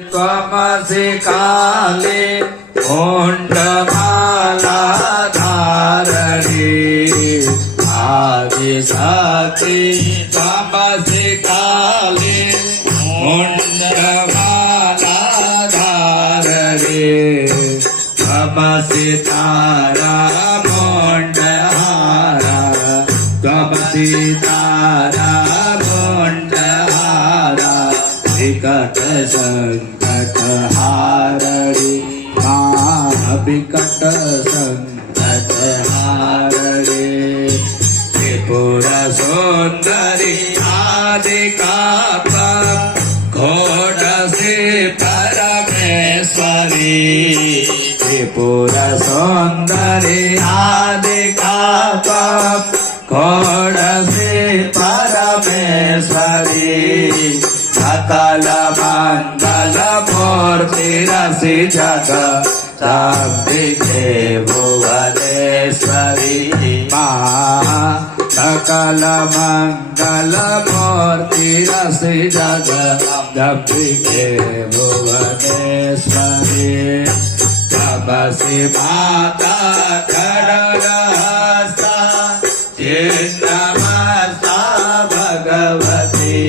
त्वमसि काले मुण्डमाला धारणे आदिशक्ति त्वमसि काले मुण्डमाला धारणे त्वमसि तारा मुण्डहारा त्वमसि तारा मुण्डहारा विकट संकट हारणी विकट संकट हारणी त्रिपुर सुंदरी आदि कापा घोट से परमेश्वरी त्रिपुर सुंदरी आदि कापा घोट से परमेश्वरी सकल मंगल मूर्ति रसि जग जगदम्बिके भुवनेश्वरी माँ सकल मंगल मूर्ति रसि जग जगदम्बिके भुवनेश्वरी तपसि माता खड्गहस्ता चिन्नमस्ता भगवती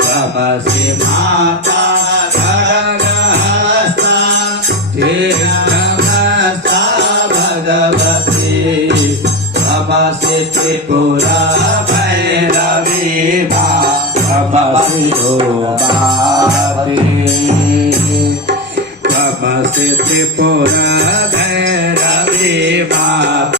तपसि माता खड्गहस्ता चिन्नमस्ता भगवती तपसि त्रिपुरा भैरवी तपसि तपसि त्रिपुरा भैरवी